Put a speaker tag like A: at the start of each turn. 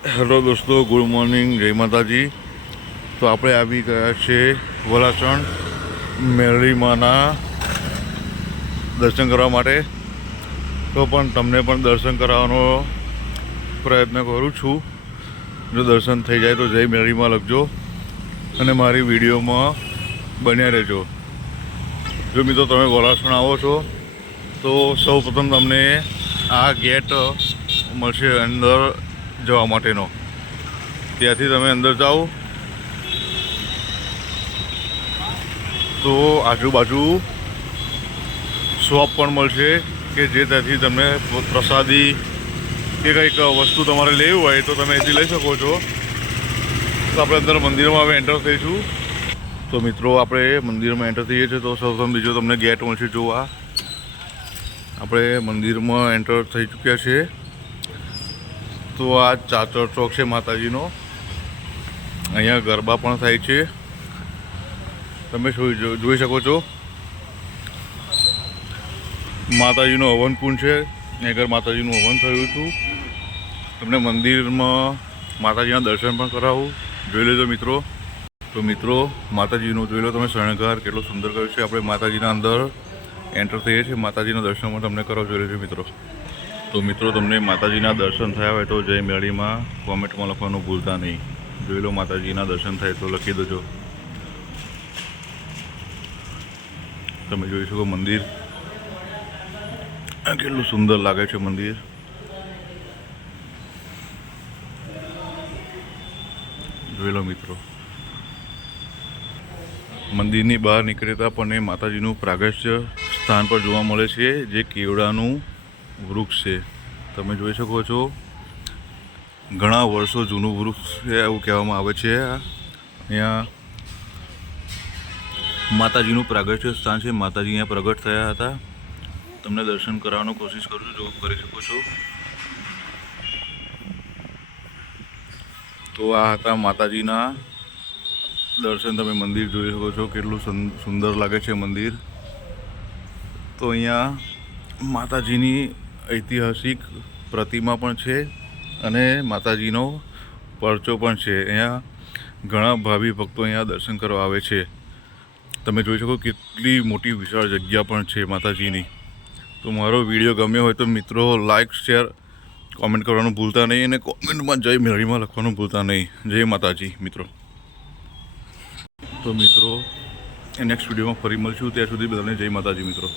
A: Hello દોસ્તો, good morning, જય માતાજી. તો આપણે આવી ગયા છે વલાસણ મેરડીમાના દર્શન કરવા માટે. તો પણ તમને પણ દર્શન કરાવવાનો પ્રયત્ન કરું છું. જો દર્શન થઈ જાય તો જય મેળીમાં લખજો અને મારી વિડીયોમાં બન્યા રહેજો. જો મિત્રો તમે વલાસણ આવો છો, તો સૌ પ્રથમ તમને આ ગેટ મળશે અંદર જવા માટેનો. ત્યાંથી તમે અંદર જાઓ. તો આજુબાજુ શોપ પણ મળશે કે જે ત્યાંથી તમને પ્રસાદી કે કંઈક વસ્તુ તમારે લેવું હોય તો તમે એથી લઈ શકો છો. તો આપણે અંદર મંદિરમાં હવે એન્ટર થઈશું. તો મિત્રો, આપણે મંદિરમાં એન્ટર થઈએ છીએ તો સૌપ્રથમ બીજો તમને ગેટ મળશે જોવા. આપણે મંદિરમાં એન્ટર થઈ ચૂક્યા છીએ. તો આ ચાચર ચોક છે માતાજીનો. અહીંયા ગરબા પણ થાય છે. તમે જોઈ શકો છો. માતાજીનો હવન કુંડ છે. આગળ માતાજીનું હવન થયું હતું. તમને મંદિરમાં માતાજીના દર્શન પણ કરાવું. જોઈ લેજો મિત્રો. તો મિત્રો, માતાજીનું જોઈ લો તમે શણગાર, કેટલો સુંદર કર્યો છે. આપણે માતાજીના અંદર એન્ટર થઈએ છીએ. માતાજીના દર્શન પણ તમને કરાવ. જોઈ લેજો મિત્રો. તો મિત્રો, તમને માતાજીના દર્શન થયા હોય તો જય મેળીમાં કોમેન્ટમાં લખવાનું ભૂલતા નહીં. જોઈ લો માતાજીના દર્શન થાય તો લખી દેજો. તમે જોઈ શકો મંદિર. કેટલું સુંદર લાગે છે મંદિર. જોઈ લો મિત્રો. મંદિરની બહાર નીકળતા પણ એ માતાજીનું પ્રાગટ્ય સ્થાન પર જોવા મળે છે, જે કેવડાનું વૃક્ષ છે. તમે જોઈ શકો છો. ઘણા વર્ષો જૂનું વૃક્ષ છે એવું કહેવામાં આવે છે. અહીંયા માતાજીનું પ્રાગટ્ય સ્થાન છે. માતાજી અહીંયા પ્રગટ થયા હતા. તમને દર્શન કરાવવાનો કોશિશ કરું છું જો કરી શકો છો. તો આ હતા માતાજીના દર્શન. તમે મંદિર જોઈ શકો છો. કેટલું સુંદર લાગે છે મંદિર. તો અહીંયા માતાજીની ઐતિહાસિક પ્રતિમા પણ છે અને માતાજીનો પરચો પણ છે. અહીંયા ઘણા ભાવિ ભક્તો અહીંયા દર્શન કરવા આવે છે. તમે જોઈ શકો કેટલી મોટી વિશાળ જગ્યા પણ છે માતાજીની. તો મારો વીડિયો ગમ્યો હોય તો મિત્રો લાઇક શેર, કોમેન્ટ કરવાનું ભૂલતા નહીં અને કોમેન્ટમાં જય મેળીમાં લખવાનું ભૂલતા નહીં. જય માતાજી, મિત્રો. તો મિત્રો નેક્સ્ટ વિડીયોમાં ફરી મળશું. ત્યાં સુધી બધાને જય માતાજી, મિત્રો.